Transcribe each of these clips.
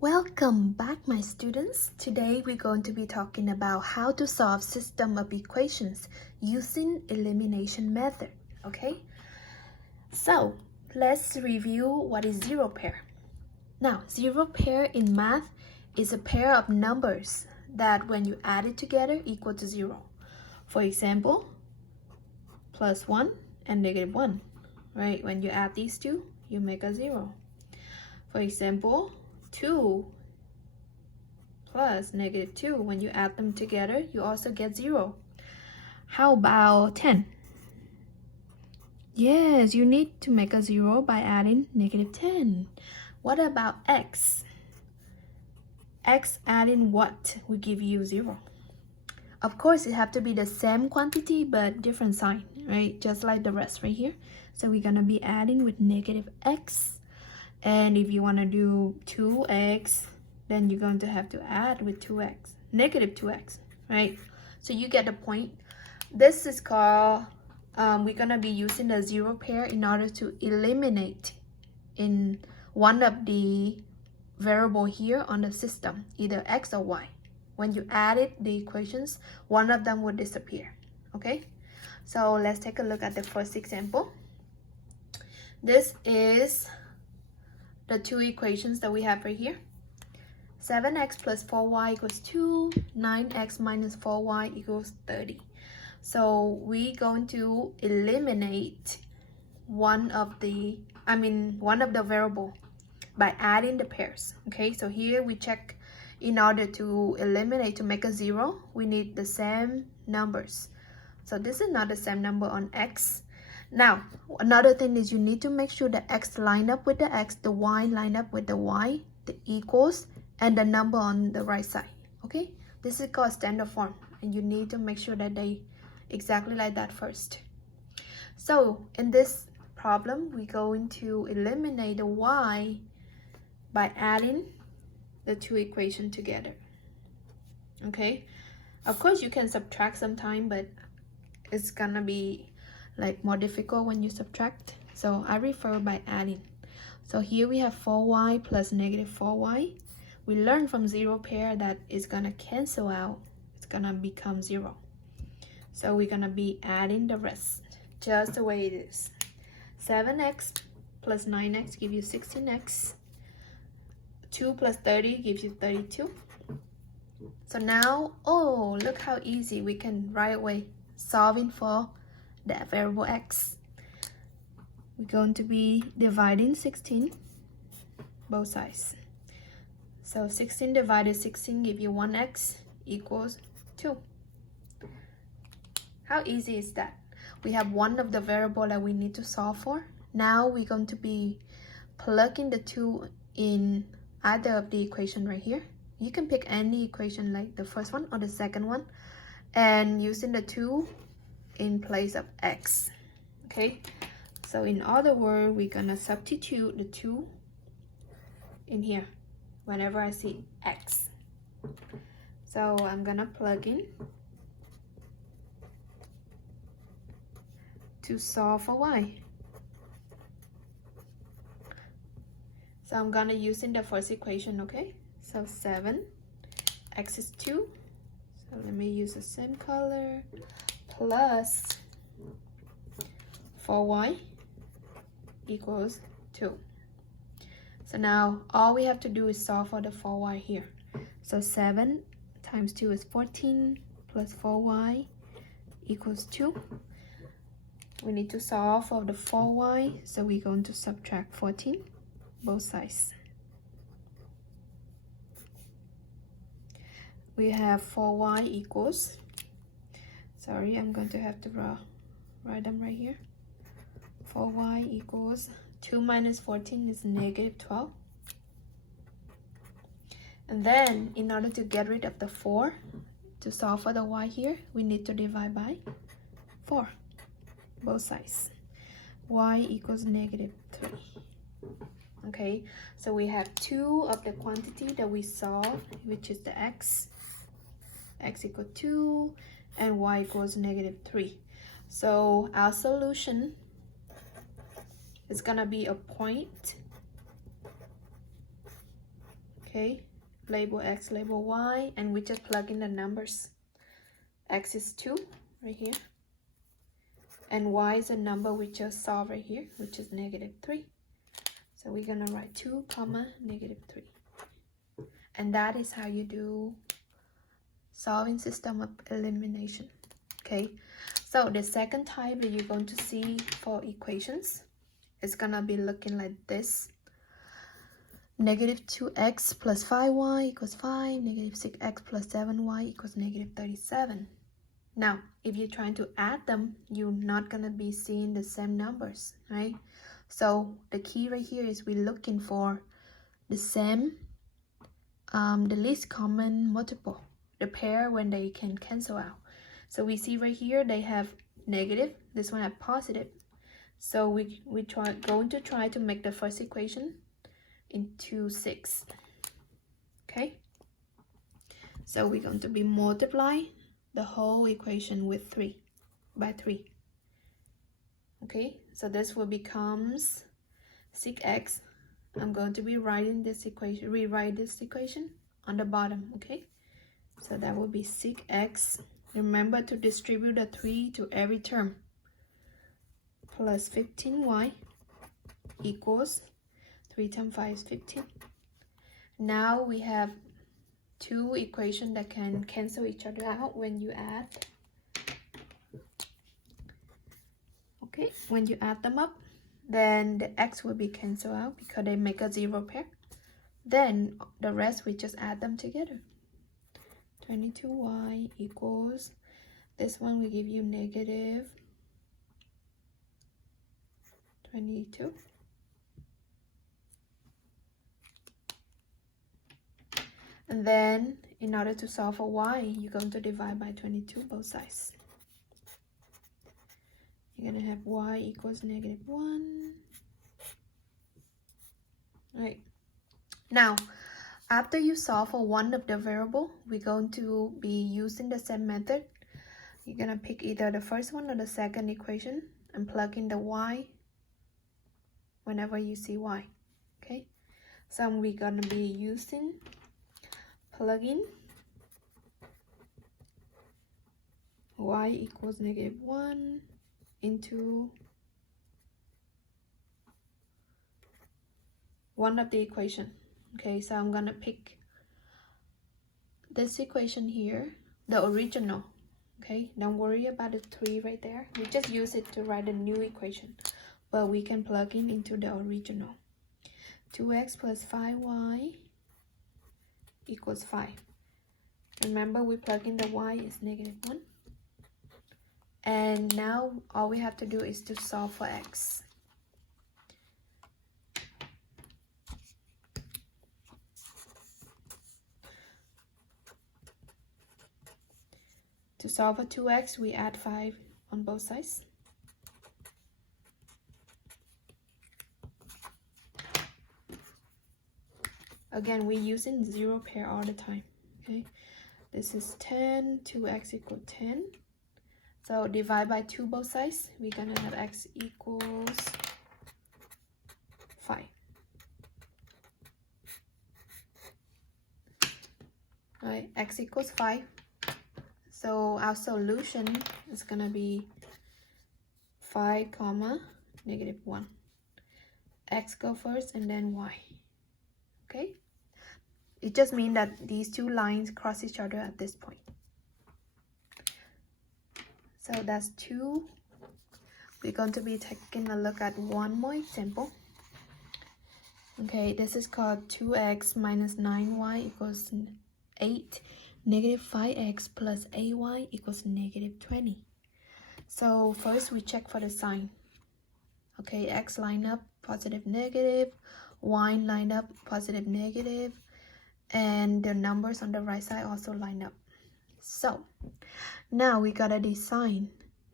Welcome back, my students. Today we're going to be talking about how to solve system of equations using elimination method, okay? So let's review what is zero pair. Now, zero pair in math is a pair of numbers that when you add it together equal to zero. For example, +1 and -1, right? When you add these two, you make a zero. For example, 2 plus -2, when you add them together, you also get 0. How about 10? Yes, you need to make a 0 by adding -10. What about x? X adding what will give you 0? Of course, it have to be the same quantity but different sign, right? Just like the rest right here. So we're gonna be adding with -x. And if you want to do 2x, then you're going to have to add with 2x, -2x, right? So you get the point. This is called, we're going to be using the zero pair in order to eliminate in one of the variable here on the system, either x or y. When you added the equations, one of them will disappear, okay? So let's take a look at the first example. This is the two equations that we have right here. 7x plus 4y equals 2, 9x minus 4y equals 30. So we're going to eliminate one of the variable by adding the pairs, okay? So here we check, in order to eliminate, to make a 0, we need the same numbers. So this is not the same number on x. Now, another thing is you need to make sure the x line up with the x, the y line up with the y, the equals, and the number on the right side, okay? This is called standard form, and you need to make sure that they exactly like that first. So in this problem, we're going to eliminate the y by adding the two equations together, okay? Of course, you can subtract sometime, but it's gonna be like more difficult when you subtract, so I refer by adding. So here we have 4y plus -4y. We learned from zero pair that it's gonna cancel out, it's gonna become 0. So we're gonna be adding the rest just the way it is. 7x plus 9x gives you 16x. 2 plus 30 gives you 32. So now, oh, look how easy we can right away solving for that variable x. We're going to be dividing 16 both sides. So 16 divided 16 give you 1x equals 2. How easy is that? We have one of the variable that we need to solve for. Now we're going to be plugging the 2 in either of the equation right here. You can pick any equation, like the first one or the second one, and using the 2 in place of x, okay? So in other words, we're gonna substitute the 2 in here whenever I see x. So I'm gonna plug in to solve for y. So I'm gonna use in the first equation, okay? So 7, x is 2, so let me use the same color, plus 4y equals 2. So now all we have to do is solve for the 4y here. So 7 times 2 is 14, plus 4y equals 2. We need to solve for the 4y, so we're going to subtract 14 both sides. We have 4y equals, sorry, I'm going to have to write them right here. 4y equals 2 minus 14 is -12. And then in order to get rid of the 4, to solve for the y here, we need to divide by 4 both sides. Y equals -3. Okay, so we have 2 of the quantity that we solved, which is the x equals 2 and y equals -3. So our solution is gonna be a point Okay, label X, label Y, and we just plug in the numbers. X is 2 right here, and Y is a number we just saw right here, which is -3. So we're gonna write 2 comma -3, and that is how you do solving system of elimination. Okay, so the second type that you're going to see for equations is gonna be looking like this. -2x plus 5y equals 5, -6x plus 7y equals -37. Now, if you're trying to add them, you're not gonna be seeing the same numbers, right? So the key right here is we're looking for the same, the least common multiple, the pair when they can cancel out. So we see right here they have negative, this one have positive. So we going to try to make the first equation into 6. Okay, so we're going to be multiply the whole equation with 3 by 3. Okay, so this will becomes 6x. I'm going to be writing this equation, rewrite this equation on the bottom. Okay, so that will be 6x. Remember to distribute the 3 to every term, plus 15y equals 3 times 5 is 15. Now we have two equations that can cancel each other out when you add. Okay, when you add them up, then the x will be canceled out because they make a 0 pair. Then the rest we just add them together. 22y equals, this one will give you -22. And then in order to solve for y, you're going to divide by 22 both sides. You're going to have y equals -1. Right. Now, after you solve for one of the variable, we're going to be using the same method. You're going to pick either the first one or the second equation and plug in the y whenever you see y. Okay, so we're going to be using plug in y equals -1 into one of the equation. Okay, so I'm gonna pick this equation here, the original. Okay, don't worry about the 3 right there. We just use it to write a new equation, but we can plug in into the original. 2x plus 5y equals 5. Remember, we plug in the y is -1. And now all we have to do is to solve for x. To solve for 2x, we add 5 on both sides. Again, we're using 0 pair all the time. Okay, this is 10, 2x equals 10. So divide by 2 both sides. We're gonna have x equals 5. Right, x equals 5. So our solution is gonna be 5 comma -1. X go first and then y. Okay, it just means that these two lines cross each other at this point. So that's 2. We're going to be taking a look at one more example. Okay, this is called 2x minus 9y equals 8. -5x plus 8y equals -20. So first we check for the sign. Okay, x line up positive negative, y line up positive negative, and the numbers on the right side also line up. So now we gotta decide,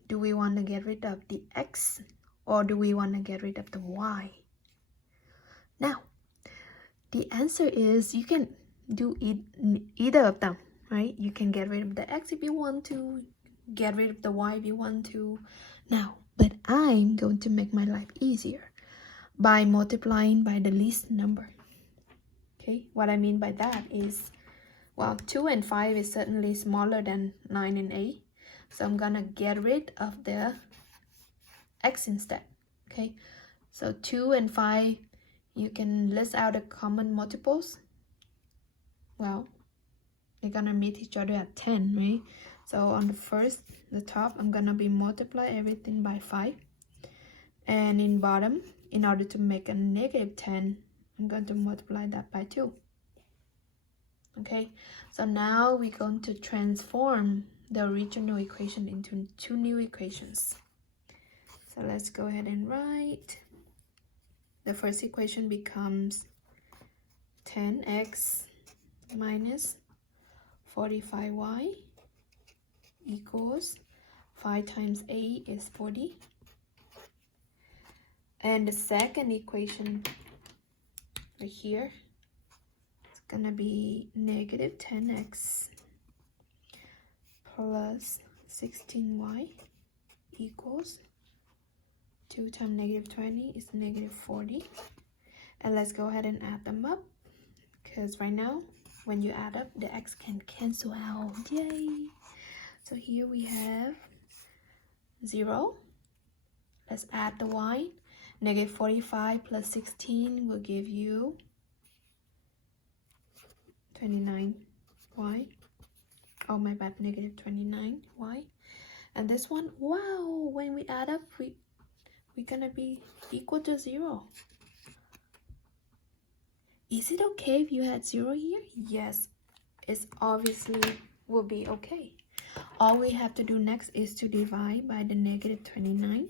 do we want to get rid of the x or do we want to get rid of the y? Now the answer is you can do either of them, right? You can get rid of the x if you want to, get rid of the y if you want to. Now, but I'm going to make my life easier by multiplying by the least number. Okay, what I mean by that is, well, 2 and 5 is certainly smaller than 9 and 8. So I'm gonna get rid of the x instead. Okay, so 2 and 5, you can list out the common multiples. Well, they're gonna meet each other at 10, right? So on the top, I'm gonna be multiply everything by 5. And in bottom, in order to make a negative 10, I'm going to multiply that by 2. Okay, so now we're going to transform the original equation into 2 new equations. So let's go ahead and write. The first equation becomes 10x minus 45y equals 5 times 8 is 40. And the second equation right here, it's gonna be negative 10x plus 16y equals 2 times negative 20 is negative 40. And let's go ahead and add them up, because right now when you add up, the x can cancel out. Yay! So here we have 0. Let's add the y. Negative 45 plus 16 will give you 29y. Oh my bad, negative 29y. And this one, wow, when we add up, we're gonna be equal to 0. Is it okay if you had 0 here? Yes, it's obviously will be okay. All we have to do next is to divide by the negative 29.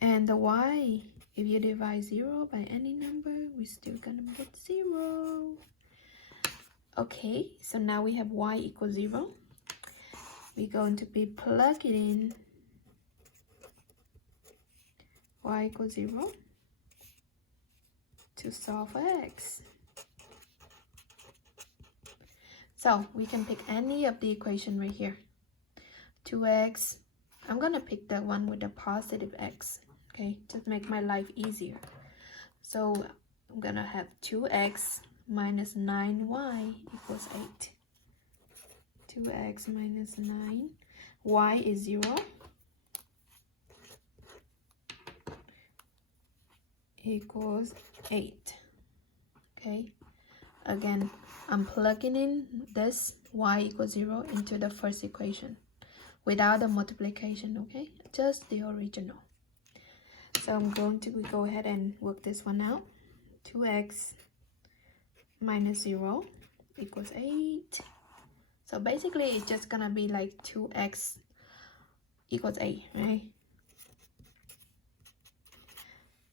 And the y, if you divide 0 by any number, we're still gonna get 0. Okay, so now we have y equals 0. We're going to be plugging in y equals 0 to solve for x. So we can pick any of the equation right here. 2x, I'm gonna pick the one with the positive x. Okay, just make my life easier. So I'm gonna have 2x minus 9y equals 8. 2x minus 9, y is 0. Equals 8. Okay, again, I'm plugging in this y equals 0 into the first equation without the multiplication, okay? Just the original. So I'm going to go ahead and work this one out. 2x minus 0 equals 8. So basically, it's just gonna be like 2x equals 8, right?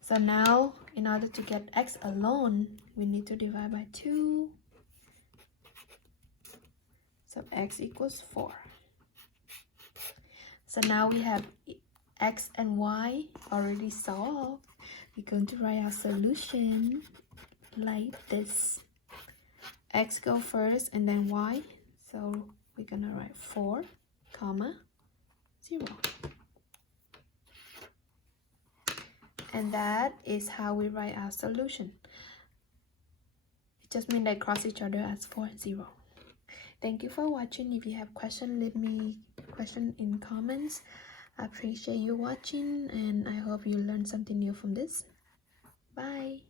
So now, in order to get x alone, we need to divide by 2. So x equals 4. So now we have x and y already solved. We're going to write our solution like this. X go first and then y. So we're gonna write 4, comma, 0. And that is how we write our solution. It just means they cross each other as 4, 0. Thank you for watching. If you have questions, leave me question in comments. I appreciate you watching, and I hope you learned something new from this. Bye.